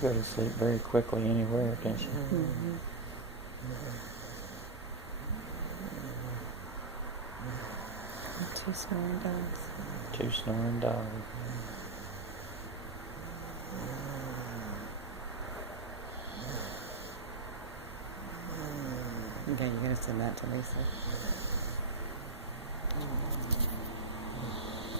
go to sleep very quickly anywhere, can't you? Mm-hmm. Two snoring dogs. 2 snoring dogs. Okay, you're gonna send that to Lisa.